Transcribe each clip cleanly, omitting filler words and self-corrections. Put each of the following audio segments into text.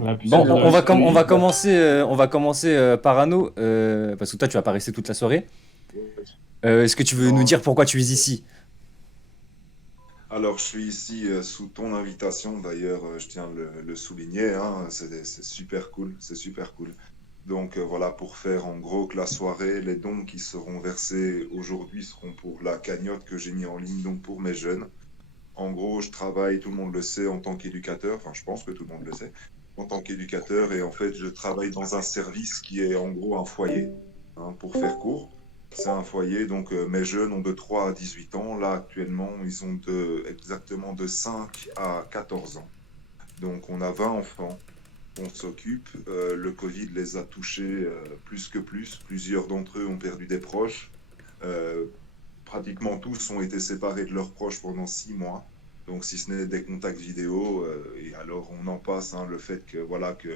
La Bon, puissance de on va, on va l'alchimie. commencer, par Anno, parce que toi, tu vas pas rester toute la soirée. Est-ce que tu veux nous Non, dire pourquoi tu es ici? alors je suis ici sous ton invitation, d'ailleurs, je tiens à le souligner, hein, c'est super cool, c'est super cool. Donc voilà, pour faire en gros que la soirée, les dons qui seront versés aujourd'hui seront pour la cagnotte que j'ai mis en ligne, donc pour mes jeunes. En gros, je travaille, tout le monde le sait, en tant qu'éducateur, enfin je pense que tout le monde le sait, en tant qu'éducateur, et en fait je travaille dans un service qui est en gros un foyer, hein, pour faire court. C'est un foyer, donc mes jeunes ont de 3 à 18 ans. Là, actuellement, ils ont exactement de 5 à 14 ans. Donc, on a 20 enfants. On s'occupe. Le Covid les a touchés plus que plus. Plusieurs d'entre eux ont perdu des proches. Euh, Pratiquement tous ont été séparés de leurs proches pendant 6 mois. Donc, si ce n'est des contacts vidéo, et alors on en passe, hein, le fait que voilà que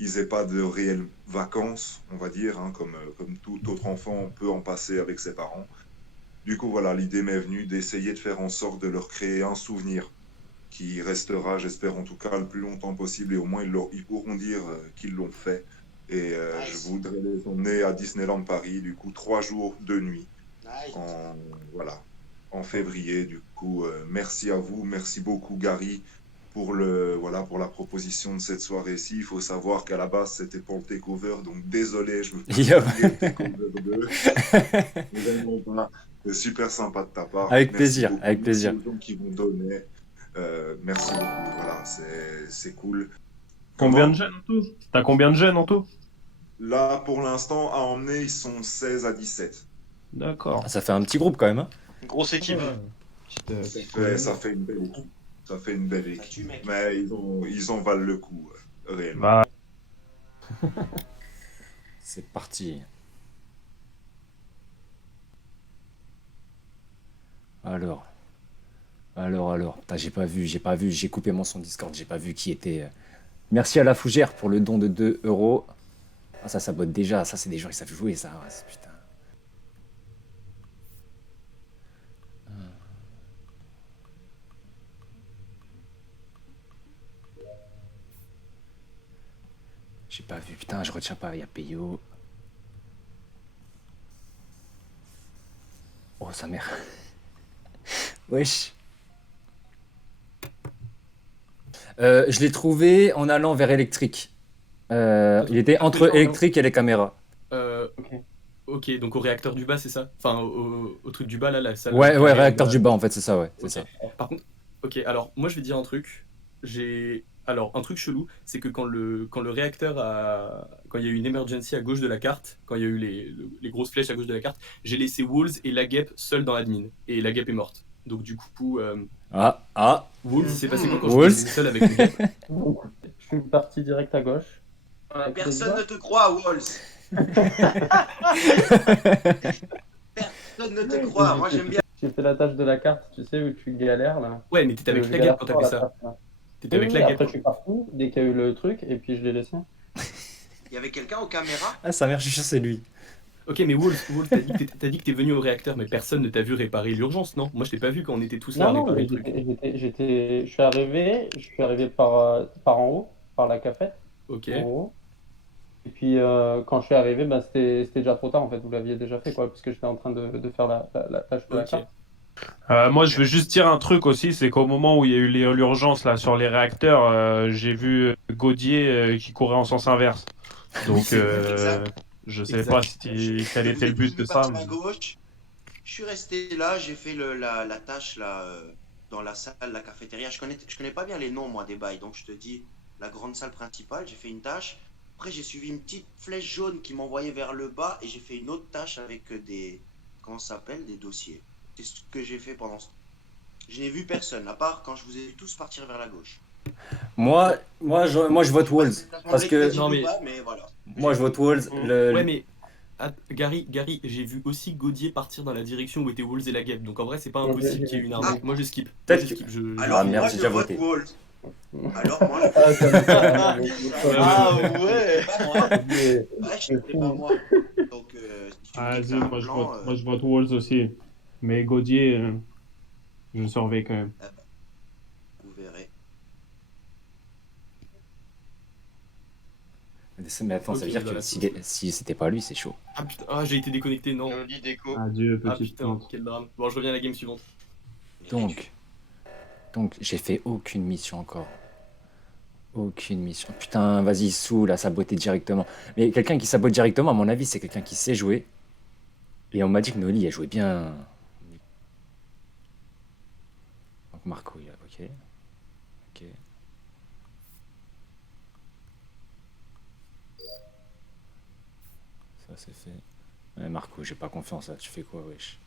ils n'aient pas de réelles vacances, on va dire, hein, comme tout autre enfant peut en passer avec ses parents. Du coup, voilà, l'idée m'est venue d'essayer de faire en sorte de leur créer un souvenir qui restera, j'espère en tout cas, le plus longtemps possible, et au moins ils pourront dire qu'ils l'ont fait. Et je Nice, voudrais les emmener à Disneyland Paris, du coup, 3 jours, 2 nuits, nice. en, voilà, en février. Du coup, merci à vous, merci beaucoup, Gary, pour voilà, pour la proposition de cette soirée-ci. Il faut savoir qu'à la base, c'était pour le takeover, donc désolé, je ne peux pas Yup. payer le takeover 2. Vraiment pas. C'est super sympa de ta part. Avec Merci plaisir, beaucoup. avec Merci plaisir. aux gens qui vont donner. Merci beaucoup. Voilà, c'est cool. Combien de Comment? jeunes en tout? T'as combien de jeunes en tout? Là, pour l'instant, à emmener, ils sont 16 à 17. D'accord. Ça fait un petit groupe quand même, hein. Grosse équipe. Ouais. Ça Petite fait, colonie. ça fait une belle équipe. Ça fait une belle Ça tue, équipe. mec. Mais ils en valent le coup, réellement. Bah, C'est parti. Alors, alors. Putain, j'ai pas vu, j'ai coupé mon son Discord, j'ai pas vu qui était. Merci à la Fougère pour le don de 2 euros. Ah, ça botte déjà, ça, c'est des gens qui savent jouer, ça. Ouais, putain. J'ai pas vu, putain, je retiens pas, il y a Peyo. Oh, sa mère. Wesh. Je l'ai trouvé en allant vers électrique. Il était Après, entre genre, électrique et les caméras. ok. Ok, donc au réacteur du bas, c'est ça? Enfin, au truc du bas, là, la salle Ouais, ouais, carrée en réacteur bas. du bas, en fait, c'est ça, ouais, c'est Ok. ça. Par contre, ok, alors moi je vais dire un truc. Alors, un truc chelou, c'est que quand le réacteur a. Quand il y a eu une emergency à gauche de la carte, quand il y a eu les grosses flèches à gauche de la carte, j'ai laissé Walls et Lagep seuls dans l'admin. Et Lagep est morte. Donc du coup, Ah, Walls, il s'est passé quoi quand je t'ai Wolves. laissé seul avec Lagep? donc, je suis parti direct à gauche. Avec les Personne doigts. ne te croit, Walls. Personne ne te croit. Moi, j'aime bien. J'ai fait la tâche de la carte, tu sais, où tu galères là. Ouais, mais t'étais avec Je Lagep galère quand t'as fort fait la ça. tâche là. T'étais Oui, avec oui, Lagep après je quand. suis parti dès qu'il y a eu le truc et puis je l'ai laissé. Il y avait quelqu'un aux caméras. Ah, sa mère, je suis sûr, c'est lui. Ok, mais Wolf, t'as dit que t'es venu au réacteur, mais personne ne t'a vu réparer l'urgence, non? Moi, je t'ai pas vu quand on était tous là à Non, non, réparer mais le truc. je suis arrivé par en haut, par la cafette, Ok. en haut. Et puis quand je suis arrivé, bah, c'était déjà trop tard en fait, vous l'aviez déjà fait quoi, parce que j'étais en train de faire la tâche de la Ok. carte. Moi, je veux juste dire un truc aussi, c'est qu'au moment où il y a eu l'urgence là sur les réacteurs, j'ai vu Gaudier qui courait en sens inverse. Oui, Donc, c'est vrai. Exact. je sais pas Exact. si quel Je était l'ai le but de vu ça. partir à gauche. Je suis resté là. J'ai fait la tâche là dans la salle, la cafétéria. Je connais pas bien les noms moi des bails. Donc je te dis la grande salle principale. J'ai fait une tâche. Après j'ai suivi une petite flèche jaune qui m'envoyait vers le bas et j'ai fait une autre tâche avec des comment ça s'appelle des dossiers. C'est ce que j'ai fait pendant ce temps. Je n'ai vu personne à part quand je vous ai vu tous partir vers la gauche. Moi, je Je vote sais pas Walls. si ça Parce semblait que Non, crédible ou mais. pas, mais voilà. moi, je vote Walls. Mm. Ouais, mais. Gary, j'ai vu aussi Gaudier partir dans la direction où étaient Wolves et Lagep. Donc en vrai, c'est pas Donc, impossible qu'il y ait eu une Ah, arnaque. Moi, je skip. Moi, Peut-être je que. skip. Ah alors merde, moi j'ai je déjà vote voté. Walls. Alors moi je Ah, vote comme Walls. ça, Ouais, Ah ouais, ouais. ouais, pas moi. c'est Ouais, c'est c'est pas fou. moi. Donc, si tu me Ah, dis que vas-y, t'as un plan, moi je vote Walls aussi. Mais Gaudier, je surveille quand même. eh ben, vous verrez. Mais attends, ça Ok, veut dire dans que la si c'était pas lui, c'est chaud. Ah putain, ah, j'ai été déconnecté, non. Joli déco. Adieu, Ah petite putain, plante. quel drame. Bon, je reviens à la game suivante. Donc j'ai fait aucune mission encore. Aucune mission. Putain, vas-y, saoule à saboter directement. Mais quelqu'un qui sabote directement, à mon avis, c'est quelqu'un qui sait jouer. Et on m'a dit que Noli, elle jouait bien. Donc Marco, il a... Ok. Ok. Ça, c'est fait. Ouais, Marco, j'ai pas confiance là. Tu fais quoi, wesh?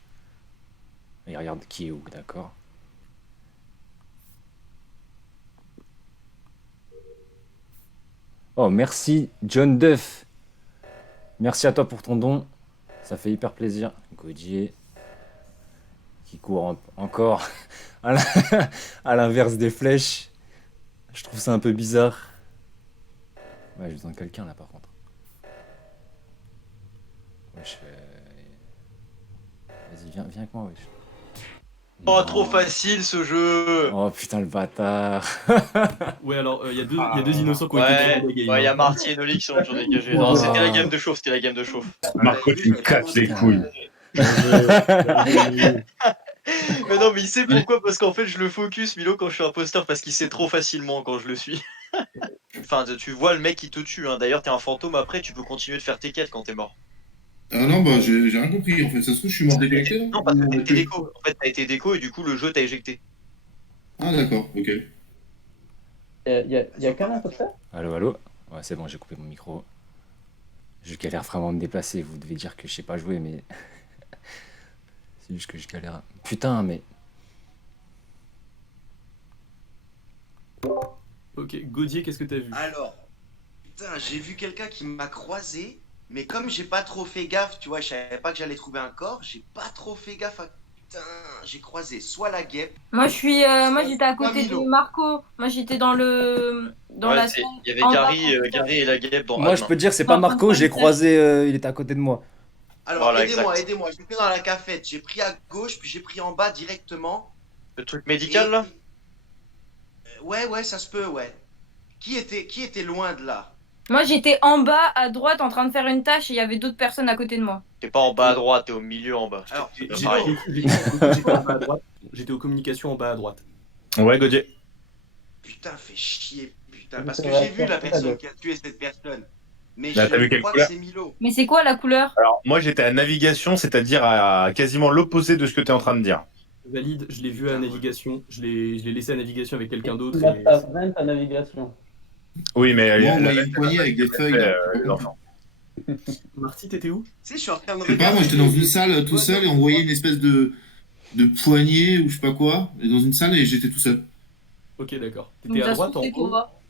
Il regarde qui est où, d'accord. Oh, merci, John Duff. Merci à toi pour ton don. Ça fait hyper plaisir. Godier, qui court encore à à l'inverse des flèches. Je trouve ça un peu bizarre. Ouais, j'ai besoin de quelqu'un là par contre. Wesh, vas-y, viens avec moi, wesh. Oh, Non. trop facile ce jeu. Oh putain, le bâtard. Ouais, alors, il y a deux innocents qui ont été Ouais, dégagés. il y a Marty et Noli qui sont toujours dégagés. Non, c'était la game de chauffe, c'était la game de chauffe. Marco, tu me casses les couilles. Mais non, mais il sait pourquoi, parce qu'en fait, je le focus, Milo, quand je suis imposteur, parce qu'il sait trop facilement quand je le suis. Enfin, tu vois le mec qui te tue, hein. D'ailleurs, t'es un fantôme après, tu peux continuer de faire tes quêtes quand t'es mort. Ah non, bah j'ai rien compris en fait. Ça se trouve, je suis mort déconnecté là Non, parce que Ou on t'as m'a été tué déco. En fait, t'as été déco et du coup, le jeu t'a éjecté. Ah d'accord, ok. Il y a qu'un imposteur? Allô, allô. Ouais, c'est bon, j'ai coupé mon micro. Je galère vraiment à me déplacer. Vous devez dire que je sais pas jouer, mais c'est juste que je galère. Putain, mais Ok, Godier, qu'est-ce que t'as vu? Alors, putain, j'ai vu quelqu'un qui m'a croisé, mais comme j'ai pas trop fait gaffe, tu vois, je savais pas que j'allais trouver un corps, j'ai pas trop fait gaffe à... Putain, j'ai croisé soit la guêpe, Moi, j'étais à côté de Marco. Moi, j'étais dans Ouais, la c'est- salle. il y avait en Gary, bas. Gary et la guêpe dans moi, Anne. je peux te dire, c'est pas Non, Marco. J'ai pas croisé, il était à côté de moi. Alors, Voilà, aidez-moi, j'étais dans la cafette, j'ai pris à gauche, puis j'ai pris en bas directement. Le truc médical, là Ouais, ça se peut, ouais. Qui était loin de là? Moi, j'étais en bas à droite en train de faire une tâche et il y avait d'autres personnes à côté de moi. T'es pas en bas à droite, t'es au milieu en bas. Alors, J'ai- C'est pareil. J'étais en bas à droite. J'étais aux communications en bas à droite. Ouais, Godier. putain, fait chier, putain, parce C'est que vrai, j'ai vu la c'est personne vrai. qui a tué cette personne. Mais Là, t'as vu je quelle crois que couleur c'est Milo. Mais c'est quoi la couleur? Alors, moi, j'étais à navigation, c'est-à-dire à quasiment l'opposé de ce que tu es en train de dire. Valide, je l'ai vu à navigation. Je l'ai laissé à navigation avec quelqu'un d'autre. Il a et- ta 20 à navigation. Oui, mais Moi, on la- voyait une poignée avec des feuilles. là. les enfants. Marty, t'étais où? Tu sais, je suis en train de Je sais pas, moi j'étais dans une salle tout seul et on voyait une espèce de poignée ou je sais pas quoi. Et dans une salle et j'étais tout seul. Ok, d'accord. Donc, T'étais à ça se droite trouve, en c'est haut? toi.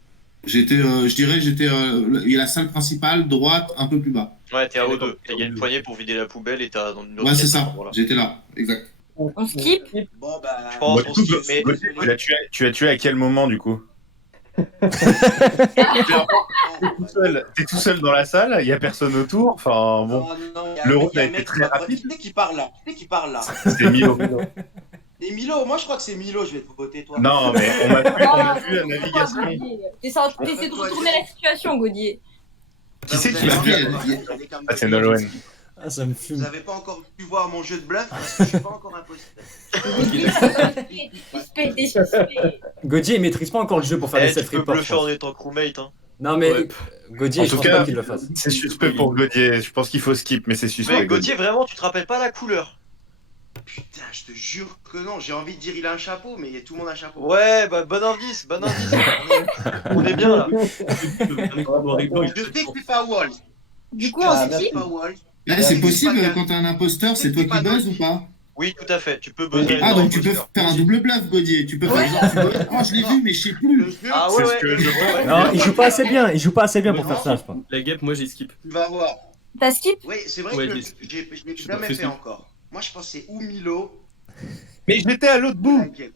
J'étais, je dirais, il y a la salle principale, droite, un peu plus bas. Ouais, t'es à Ok, O2. d'accord. Il y a une poignée pour vider la poubelle et t'as dans une autre Ouais, c'est pièce, ça. voilà. J'étais là, exact. On skip? Bon, bah. Je pense Bah, qu'on du coup, skip, mais Godier, tu l'as tué à quel moment, du coup? T'es tout seul dans la salle, il y a personne autour. Enfin, bon, le rôle a été très rapide. Qui c'est qui parle là? Qui c'est qui parle là? c'est Milo. Et Milo, moi je crois que c'est Milo, je vais te voter toi. Non, mais on m'a vu Ah, à navigation. T'essaies de retourner la situation, Godier. Qui c'est qui Vous m'a avez- vu vous avez- Ah, c'est Nolwenn. Ah, ça me Vous fume. avez pas encore pu voir mon jeu de bluff parce que je suis pas encore imposteur. T'es suspect. Godier, il maîtrise pas encore le jeu pour faire des tu peux self-reports. bluffer en étant crewmate. Hein. Non, mais Ouais. Godier, En je tout pense cas, pas qu'il le fasse. C'est suspect pour Godier. Je pense qu'il faut skip, mais c'est suspect. Mais Gauthier, vraiment, tu te rappelles pas la couleur? Putain, je te jure que non, j'ai envie de dire il a un chapeau, mais tout le monde a un chapeau. Ouais, bah bon indice, bon indice. On est bien là. Je sais que c'est pas Wall. Du coup, Ah, on merci. skip. Pas Wall. Là, c'est Ouais, possible c'est pas quand t'es un imposteur, c'est toi qui buzz ou pas? Oui, tout à fait. Tu peux buzzer. Ah, dans donc le tu peux poster. faire un double bluff, Godier. Tu peux faire genre, tu peux- oh, je l'ai vu, mais je sais plus. Le jeu, Ah C'est ouais, ce ouais. que je vois. Non, il joue pas assez bien. Il joue pas assez bien pour faire ça, je pense. La guêpe, moi j'ai skip. tu vas voir. T'as skip? Oui, c'est vrai Ouais, que j'ai- je l'ai j'ai jamais pas fait fait ça. encore. Moi je pensais ou Milo Mais j'étais à l'autre ou bout. la guêpe.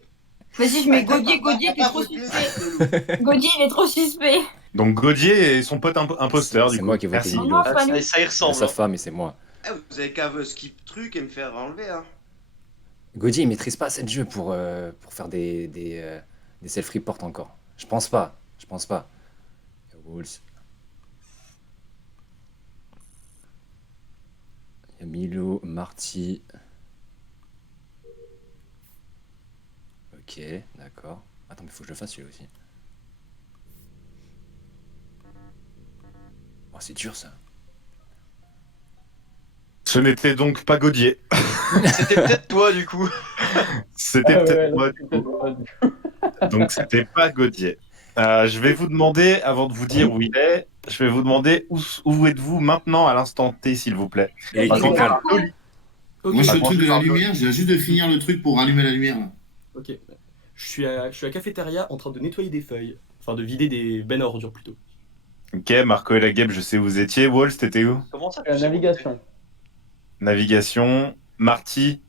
Vas-y, je mets Godier, t'es trop suspect. Godier, il est trop suspect. Donc Godier et son pote imposteur, C'est du coup. moi qui ai voté Merci. Milo. Non, Ah, pas ça, lui. ça y C'est ressemble. sa Hein. femme et c'est moi. Eh, vous avez qu'à skip truc et me faire enlever, hein. Godier, il maîtrise pas assez de jeu pour faire des self-reports encore. Je pense pas. Je pense pas. Wolves. Milo, Marty. Ok, d'accord. Attends, mais faut que je le fasse celui-là aussi. Oh, c'est dur ça. Ce n'était donc pas Gaudier. C'était peut-être toi du coup. C'était peut-être moi du coup. Donc c'était pas Gaudier. Je vais vous demander, avant de vous dire où il est, je vais vous demander où êtes-vous maintenant à l'instant T, s'il vous plaît. Et Par contre, Noli. Moi, je suis Par au truc de la contre, lumière, je viens juste de finir le truc pour rallumer la lumière. Là. Ok. Je suis à cafétéria en train de nettoyer des feuilles. Enfin, de vider des bennes à ordures plutôt. Ok, Marco et la Guêpe, je sais où vous étiez. Walls, t'étais où? Comment ça? La navigation. Navigation. Marty,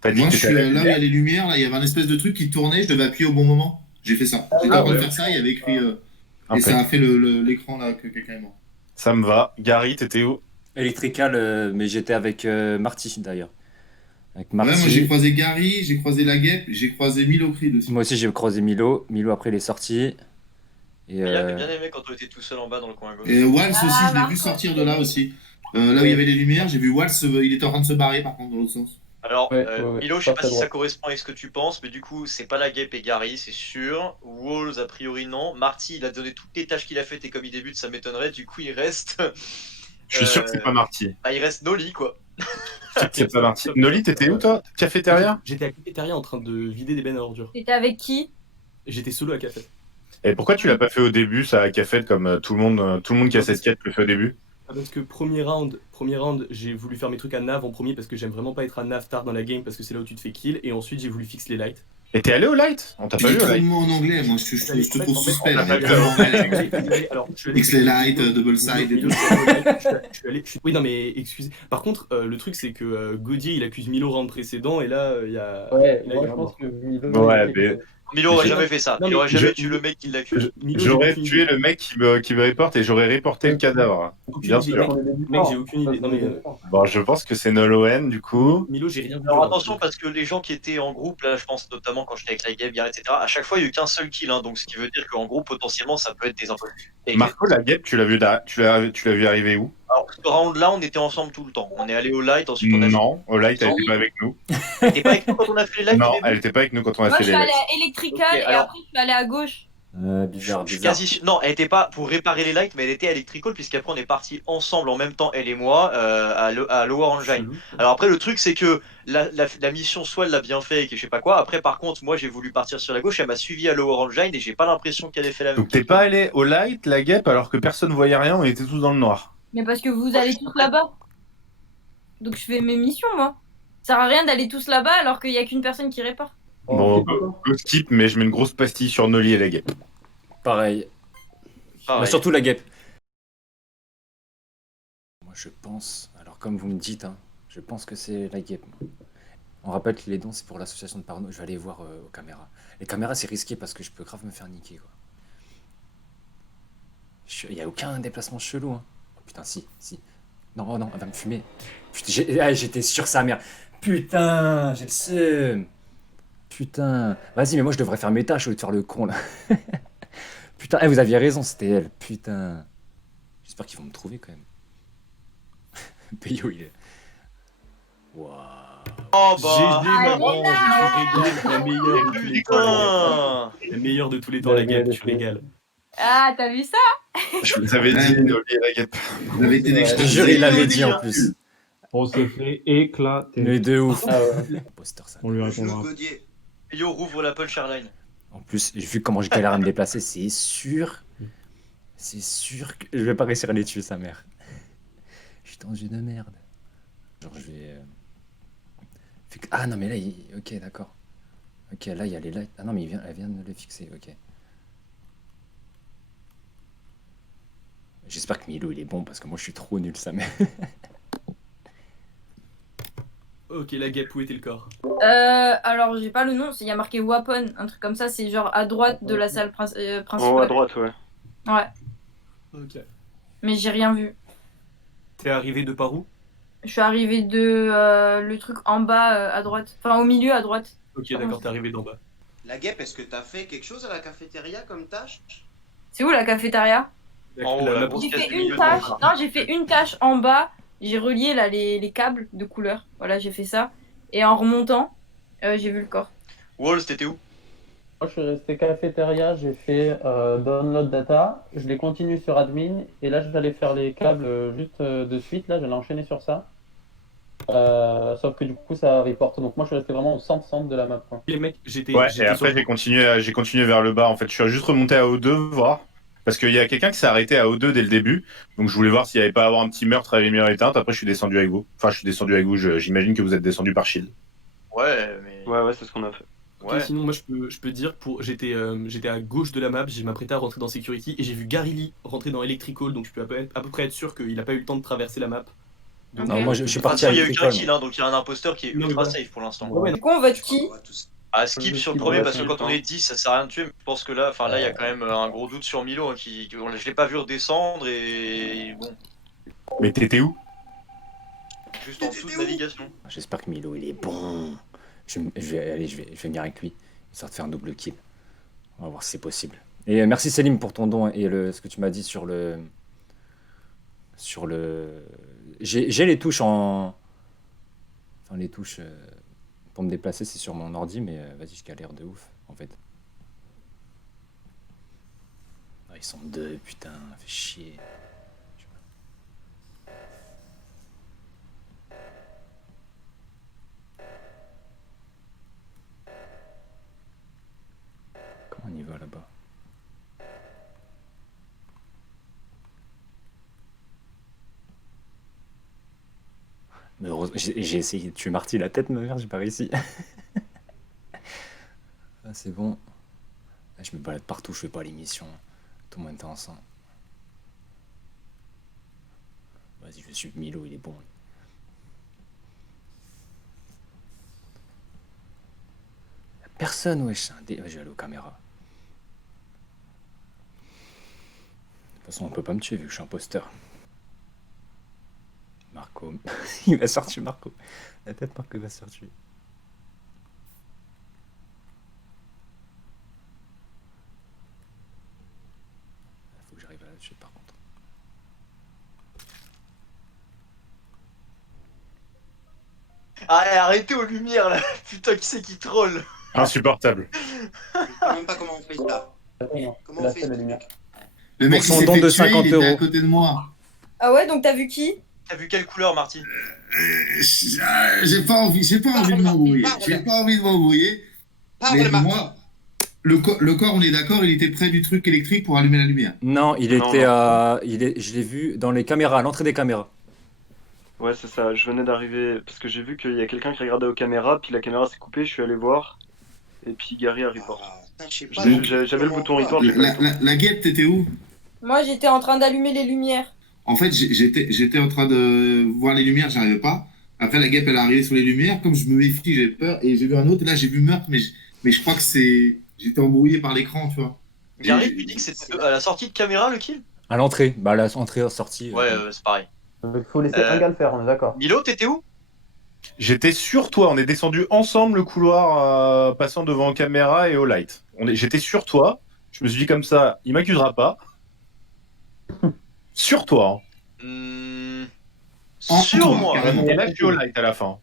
t'as dit Moi, que je suis t'étais à la là où il y a lumière. les lumières, là, il y avait un espèce de truc qui tournait, je devais appuyer au bon moment. J'ai fait ça. J'étais en train de faire ça, il y avait écrit. Et ça a fait l'écran là que quelqu'un est mort. Ça me va. Gary, t'étais où? Electrical, mais j'étais avec Marty d'ailleurs. Avec Marty. Ouais, moi j'ai croisé Gary, j'ai croisé la Guêpe, j'ai croisé Milo Creed aussi. Moi aussi j'ai croisé Milo. Milo après il est sorti. Et Il avait bien aimé quand on était tout seul en bas dans le coin à gauche. Et Waltz aussi, je l'ai vu sortir de là aussi. Là où il y avait les lumières, j'ai vu Waltz, il était en train de se barrer par contre dans l'autre sens. Alors, Milo, je sais pas si ça droit. correspond à ce que tu penses, mais du coup, c'est pas la Guêpe et Gary, c'est sûr. Walls, a priori, non. Marty, il a donné toutes les tâches qu'il a faites et comme il débute, ça m'étonnerait. Du coup, il reste. Je suis sûr que c'est pas Marty. Bah, il reste Noli, quoi. C'est pas Marty. Noli, t'étais où toi? Cafétéria? J'étais à cafétéria en train de vider des bennes à ordures. T'étais avec qui? J'étais solo à café. Et pourquoi tu l'as pas fait au début, ça, à café, comme tout le monde qui a cette quête le fait au début? Parce que premier round, j'ai voulu faire mes trucs à nav en premier parce que j'aime vraiment pas être à nav tard dans la game parce que c'est là où tu te fais kill. Et ensuite, j'ai voulu fixer les lights. Et t'es allé au light? On t'a pas Il vu est au trop de light? mots en anglais, moi je te trouve suspect. on a pas vu. Alors, je suis allé- X-Lay Light, Double Side et tout. Je suis allé- Oui, non, mais excusez. Par contre, le truc, c'est que Gaudier, il accuse Milo round précédent, et là, il y a. Ouais, là, moi il y a je un pense mort. que Milo. Ouais, mais Milo aurait Je- jamais fait ça. Non, Il mais aurait jamais je- tué le mec qui l'accuse. Milo, j'ai j'aurais aucune tué idée. le mec qui me reporte et j'aurais reporté le cadavre. Aucune Bien idée, sûr. Mec, j'ai aucune idée. Non, mais Bon, je pense que c'est Noloen du coup. Milo, j'ai rien vu. Alors attention, parce que les gens qui étaient en groupe, là, je pense notamment quand j'étais avec la Guêpe, Gary, etc., à chaque fois, il n'y a eu qu'un seul kill, hein, donc ce qui veut dire qu'en groupe, potentiellement, ça peut être des imposteurs. Et Marco, la guêpe, tu l'as vu arriver où? alors, ce round-là, on était ensemble tout le temps. On est allé au light, ensuite on a Non, au light, elle Non. était pas avec nous. T'es pas avec nous quand on a fait les lights au Non, début elle était pas avec nous quand on a Moi, fait je les suis allée lights. à Electrical Ok, et alors- après, je suis allée à gauche. Bizarre, Je suis bizarre. quasi sûr. Non, elle était pas pour réparer les lights, mais elle était à Electrical, puisqu'après on est partis ensemble en même temps, elle et moi, à Lower Engine. Alors après, le truc, c'est que la mission, soit elle l'a bien fait et que je sais pas quoi. Après, par contre, moi j'ai voulu partir sur la gauche, elle m'a suivi à Lower Engine et j'ai pas l'impression qu'elle ait fait la même Donc t'es pas allé au light, la guêpe, alors que personne voyait rien, on était tous dans le noir. Mais parce que vous allez tous là-bas. Donc je fais mes missions, moi. Ça sert à rien d'aller tous là-bas alors qu'il y a qu'une personne qui répare. Bon, go skip, mais je mets une grosse pastille sur Noli et la guêpe. Pareil. Pareil. Bah, surtout la guêpe. Moi je pense, alors comme vous me dites, hein, je pense que c'est la guêpe. On rappelle que les dons c'est pour l'association de parano. Je vais aller voir aux caméras. Les caméras c'est risqué parce que je peux grave me faire niquer quoi. Il n'y a aucun déplacement chelou. Hein. Oh, putain si. Non, oh non, elle va me fumer. Putain, j'étais sur sa mère. Putain, j'ai le seum. Putain. Vas-y, mais moi je devrais faire mes tâches au lieu de faire le con là. Putain, vous aviez raison, c'était elle. Putain. J'espère qu'ils vont me trouver quand même. Peyo, il est. Waouh. Oh bah. La meilleure de tous les temps. La meilleure de tous les temps, la guêpe, tu régales. Ah, t'as vu ça? Je vous avais dit, Noli et la guêpe. Vous avez été Je te jure, il l'avait dit en plus. On s'est fait éclater. Mais de ouf. Ah ouais. Imposteur, ça. On lui Le répondra. Gaudier. Yo, rouvre la punch airline. En plus, vu comment j'ai galéré à me déplacer, c'est sûr. C'est sûr que je vais pas réussir à les tuer, sa mère. Je suis dans une merde. Genre, je vais. Ah non, mais là, ok, d'accord. Ok, là, il y a les lights. Ah non, mais elle vient de les fixer, ok. J'espère que Milo il est bon parce que moi je suis trop nul, sa mère. Ok, la guêpe, où était le corps? Alors j'ai pas le nom, il y a marqué weapon, un truc comme ça, c'est genre à droite de la salle principale. Oh, à droite, ouais. Ouais, Ok. mais j'ai rien vu. T'es arrivé de par où? Je suis arrivée de le truc en bas à droite, enfin au milieu à droite. Ok, d'accord, t'es arrivé d'en bas. La guêpe, est-ce que t'as fait quelque chose à la cafétéria comme tâche? C'est où la cafétéria? En haut, La- la la- grosse J'ai pièce fait du une milieu. tâche. Non, j'ai fait une tâche en bas j'ai relié là les câbles de couleur. Voilà, j'ai fait ça. Et en remontant, j'ai vu le corps. Walls, t'étais où? Moi, je suis resté cafétéria, j'ai fait download data, je l'ai continué sur admin, et là, j'allais faire les câbles juste de suite, là, j'allais enchaîner sur ça. Sauf que du coup, ça reporte. Donc, moi, je suis resté vraiment au centre de la map, quoi. Les mecs, j'étais. Ouais, et j'étais après, sur- j'ai continué vers le bas. En fait, je suis juste remonté à O2 voir. Parce qu'il y a quelqu'un qui s'est arrêté à O2 dès le début. Donc, je voulais voir s'il n'y avait pas à avoir un petit meurtre à la lumière éteinte. Après, je suis descendu avec vous. Enfin, je suis descendu avec vous. J'imagine que vous êtes descendu par Shield. Ouais, mais. Ouais, c'est ce qu'on a fait. Ok, Ouais. sinon, moi, je peux dire, j'étais à gauche de la map, j'ai m'apprêtais à rentrer dans Security et j'ai vu Gary Lee rentrer dans Electrical, donc je peux à peu près être sûr qu'il a pas eu le temps de traverser la map. Donc, Non, moi je suis De toute parti à façon, il y a eu qu'un Electrical. kill, hein, donc il y a un imposteur qui est Non, mais ultra voilà. safe pour l'instant. Ouais, Du coup, on vote Je crois qui? qu'on va tous- Ah, skip Je sur le skip, premier ouais, parce que c'est quand on le est 10, ça sert à rien de tuer. Mais je pense que là, il y a quand même un gros doute sur Milo. Hein, je l'ai pas vu redescendre et bon, Mais t'étais où? juste en dessous de navigation. J'espère que Milo il est bon. Je vais venir avec lui, histoire de faire un double kill. On va voir si c'est possible. Et merci Selim pour ton don et ce que tu m'as dit sur le. J'ai les touches en. Enfin, les touches pour me déplacer, c'est sur mon ordi, mais vas-y, je galère de ouf en fait. Ah, ils sont deux, putain, fait chier. Comment on y va là-bas? Mais j'ai essayé de tuer Marty la tête, ma mère, j'ai pas réussi. Ah, c'est bon. Ah, je me balade partout, je fais pas l'émission. Tout le monde est ensemble. Vas-y, je suis Milo, il est bon. Y'a personne, wesh. Ouais, je vais aller aux caméras. De toute façon, on peut pas me tuer vu que je suis imposteur. Marco. Il va sortir Marco. La tête Marco va sortir. Faut que j'arrive à la tuer par contre. Ah, arrêtez aux lumières là. Putain, qui c'est qui troll? Insupportable. Je sais même pas comment on fait ça. Comment on fait ce truc? Le mec, Pour il son s'est don fait de tuer, 50 il était à euros. côté de moi. Ah ouais, donc t'as vu qui? T'as vu quelle couleur, Marty? J'ai pas envie de m'embrouiller. J'ai pas envie de m'embrouiller. Mais Parle, Marty. moi, le corps, on est d'accord, il était près du truc électrique pour allumer la lumière. Non, il Non, était non. à. Je l'ai vu dans les caméras, à l'entrée des caméras. Ouais, c'est ça. Je venais d'arriver parce que j'ai vu qu'il y a quelqu'un qui regardait aux caméras, puis la caméra s'est coupée, je suis allé voir. Et puis Gary a report. Ah, putain, je sais pas. J'avais le bouton report. La guêpe, t'étais où? Moi, j'étais en train d'allumer les lumières. En fait, j'étais en train de voir les lumières, j'arrivais pas. Après, la guêpe, elle est arrivée sur les lumières. Comme je me méfie, j'ai peur. Et j'ai vu un autre. Et là, j'ai vu meurtre, mais je crois que c'est. J'étais embrouillé par l'écran, tu vois. Gary, tu dis que c'était à la sortie de caméra le kill? À l'entrée, bah à l'entrée, sortie. Ouais, c'est pareil. Il faut laisser un gars le faire, on est d'accord. Milo, t'étais où? J'étais sur toi, on est descendu ensemble le couloir passant devant caméra et au light. J'étais sur toi, je me suis dit comme ça, il m'accusera pas. Sur toi. Sur moi. Et là, je suis au light à la fin.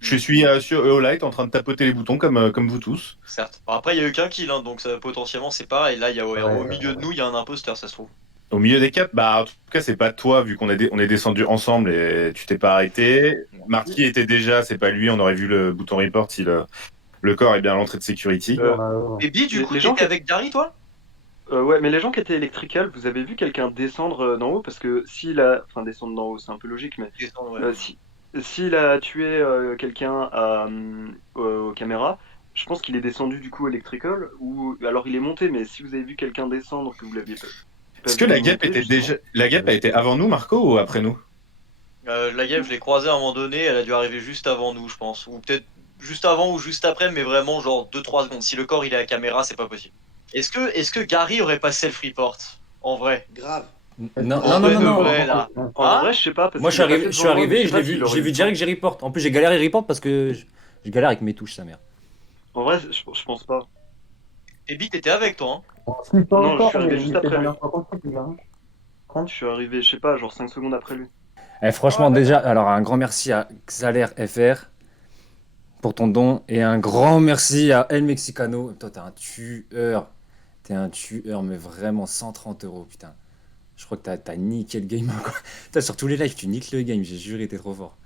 Je suis au light en train de tapoter les boutons comme vous tous. Certes. Bon, après, il y a eu qu'un kill, hein, donc ça, potentiellement c'est pareil. Là, au milieu de nous, il y a un imposteur, ça se trouve. Au milieu des quatre, bah en tout cas c'est pas toi vu qu'on on est descendu ensemble et tu t'es pas arrêté. Marty était déjà, c'est pas lui, on aurait vu le bouton report si le corps est bien à l'entrée de security. Et Bi, du coup, les gens t'étais avec Gary, toi? Ouais, mais les gens qui étaient électrical, vous avez vu quelqu'un descendre d'en haut? Parce que s'il a. Enfin, descendre d'en haut, c'est un peu logique, mais. S'il a tué quelqu'un aux caméras, je pense qu'il est descendu du coup electrical, ou alors il est monté, mais si vous avez vu quelqu'un descendre que vous l'aviez pas. Est-ce que la guêpe était déjà. La guêpe a été avant nous, Marco, ou après nous? La guêpe, je l'ai croisée à un moment donné, elle a dû arriver juste avant nous, je pense. Ou peut-être juste avant ou juste après, mais vraiment genre 2-3 secondes. Si le corps il est à caméra, c'est pas possible. Est-ce que Gary aurait pas self-report? En vrai? Grave. Non. Vrai, là. En vrai, je sais pas. Parce Moi, qu'il a je suis arrivé, passé et devant moi, j'ai vu direct que j'ai report. En plus, j'ai galéré report parce que je galère avec mes touches, sa mère. En vrai, je pense pas. Et Bi, t'étais avec toi, hein? Non, je suis arrivé juste après lui. lui. Je suis arrivé, je sais pas, genre 5 secondes après lui. Eh, franchement, déjà, alors un grand merci à Xaler FR pour ton don et un grand merci à El Mexicano. Toi, t'es un tueur. T'es un tueur, mais vraiment 130 euros, putain. Je crois que t'as niqué le game, quoi. Putain, sur tous les lives, tu niques le game, j'ai juré, t'es trop fort.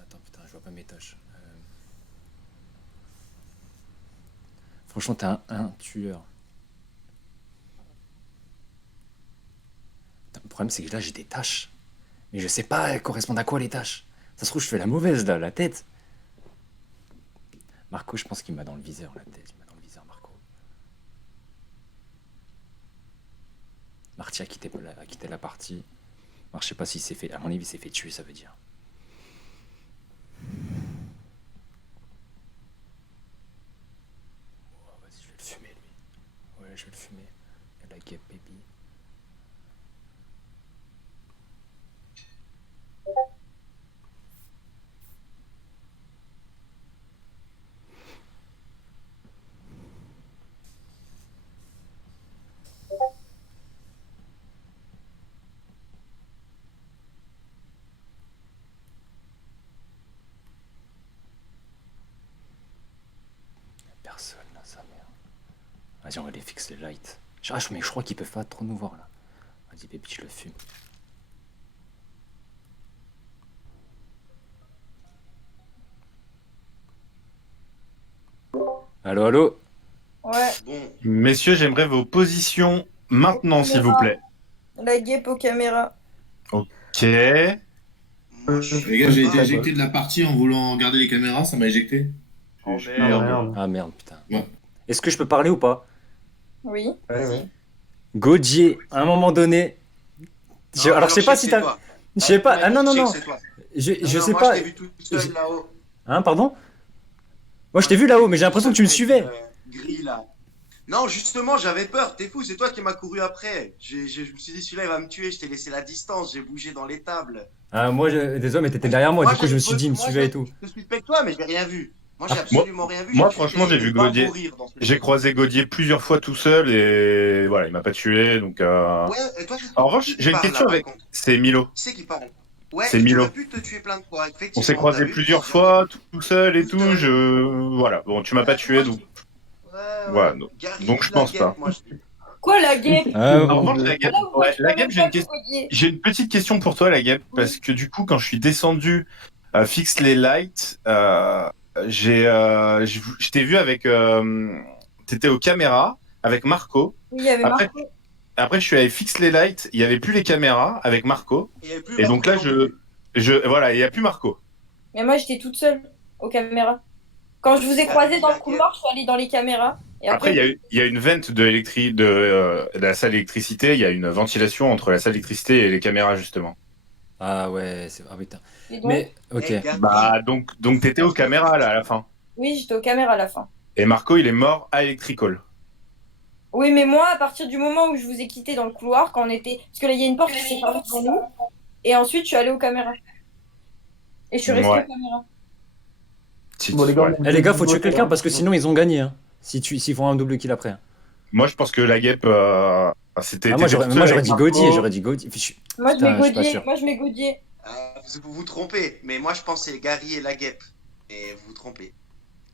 Attends, putain, je vois pas mes tâches. Franchement, t'es un tueur. Putain, le problème, c'est que là, j'ai des tâches. Mais je sais pas, elles correspondent à quoi les tâches. Ça se trouve, je fais la mauvaise, là, la tête. Marco, je pense qu'il m'a dans le viseur, la tête. Il m'a dans le viseur, Marco. Marty a quitté la partie. Alors, je sais pas s'il s'est fait... À mon avis, il s'est fait tuer, ça veut dire. Oh, vas-y, je vais le fumer, lui. Ouais, je vais le fumer. Il y a la guêpe, baby. Personne là, sa mère. Vas-y, on va les fixer les lights. Mais je crois qu'ils peuvent pas trop nous voir là. Vas-y, baby, je le fume. Allô, allô? Ouais, Bon, Messieurs, j'aimerais vos positions maintenant, s'il vous plaît. la guêpe aux caméras. Ok. moi, je suis Les gars, j'ai été pas- éjecté de la partie en voulant garder les caméras, ça m'a éjecté. Oh Ah, merde. merde. Ah merde, putain. Ouais. Est-ce que je peux parler ou pas? Oui. Ouais. Godier, à un moment donné. Non, Alors, je sais pas si c'est t'as. toi. Je sais pas. Ah non, non, Je sais non. que c'est toi. Je Non, sais moi, pas. je t'ai vu tout seul là-haut. Hein, pardon? Moi, je t'ai vu là-haut, mais j'ai l'impression que tu me suivais. Gris là. Non, justement, j'avais peur. T'es fou, c'est toi qui m'as couru après. Je me suis dit, celui-là, il va me tuer. Je t'ai laissé la distance. J'ai bougé dans les tables. Ah, moi, désolé, mais t'étais derrière moi. Du coup, je me suis dit, il me suivait et tout. Je suis avec toi, mais j'ai rien vu. Moi, j'ai Ah, absolument rien vu. moi, J'ai franchement, j'ai essayé vu de pas Gaudier. mourir dans ce J'ai jeu. croisé Gaudier plusieurs fois tout seul et voilà, il m'a pas tué. Donc, Ouais, et toi, En revanche, j'ai une parle, question là, avec. par contre. C'est Milo. Qui c'est qui parle? Ouais, C'est il Milo. aurait pu te tuer plein de fois. Effectivement, On s'est t'as croisés vu, plusieurs j'ai- fois, tout seul et Tout tout. seul. Voilà. Bon, tu m'as pas tué, donc. Ouais, Voilà, ouais. Gary, donc je la pense guêpe, pas. moi, je dis. Quoi, la guêpe? Ah, En revanche, la guêpe, Voilà, ouais, je la savais guêpe, pas que vous voyiez. j'ai une petite question pour toi, la guêpe, parce que du coup, quand je suis descendu, fixe les lights, je t'ai vu avec, t'étais aux caméras avec Marco. Oui, il y avait Après, Marco. après, je suis allé fixe les lights, il y avait plus les caméras avec Marco, Il y avait plus et donc là, Marco non plus. voilà, il y a plus Marco. Mais moi, j'étais toute seule aux caméras. Quand je vous ai croisé dans le couloir, je suis allée dans les caméras. Et Après, il y a une vente de la salle d'électricité, il y a une ventilation entre la salle d'électricité et les caméras, justement. Ah ouais, c'est. Ah putain. Et donc, Mais, ok. Eh, Gary, Bah, donc t'étais aux caméras, là, à la fin. oui, j'étais aux caméras à la fin. Et Marco, il est mort à Electrical. Oui, mais moi, à partir du moment où je vous ai quitté dans le couloir, quand on était. Parce que là, il y a une porte qui s'est fermée devant nous. Et ensuite, je suis allée aux caméras. Et je suis restée Ouais. aux caméras. Bon, les gars, Ouais. Eh les gars, faut tuer quelqu'un parce que sinon ils ont gagné. Hein. S'ils font un double kill après. Moi, je pense que la guêpe, c'était. Ah, moi t'étais j'aurais tout seul avec dit Marco. Gaudier, j'aurais dit Gaudier. Moi, je Putain, mets je suis pas Gaudier. sûr. Moi, je mets Gaudier. vous vous trompez, mais moi, je pensais Gary et la guêpe. Et vous vous trompez.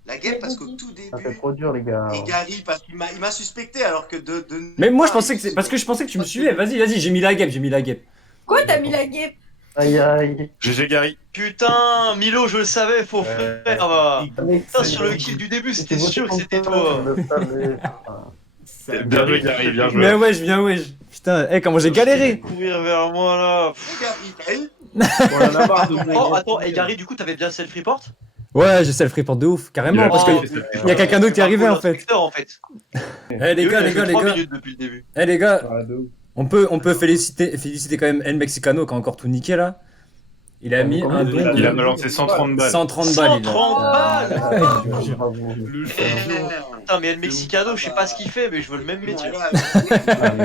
La guêpe, parce qu'au tout Ah, c'est début, trop dur, les gars. et Gary, parce qu'il m'a suspecté, alors que de Mais moi je nulle pensais que part, c'est. Parce que je pensais que tu me suivais. Vas-y, j'ai mis la guêpe, Quoi, t'as mis la guêpe? Aïe, aïe. GG Gary. Putain, Milo, je le savais, faux frère. Bah. Putain, sur le C'était kill du début, c'était sûr que c'était toi. Bien joué, Gary, bien joué. Mais wesh, viens wesh. Putain, comment j'ai galéré. Courir vers moi là. Gary, t'as eu Oh, attends, et Gary, du coup, t'avais bien self-report? Ouais, j'ai self-report de ouf, carrément. Il Parce a- que y a quelqu'un d'autre qui est arrivé en fait. En fait. Eh les gars, Depuis le début. Eh les gars, on peut féliciter quand même El Mexicano qui a encore tout niqué là. Il a mis un don Il a de lancé 130 balles. 130 balles. il a. 130 balles. Je jure. Le merde. Putain, mais El Mexicano, je sais pas ce qu'il fait, mais je veux le même métier. Voilà.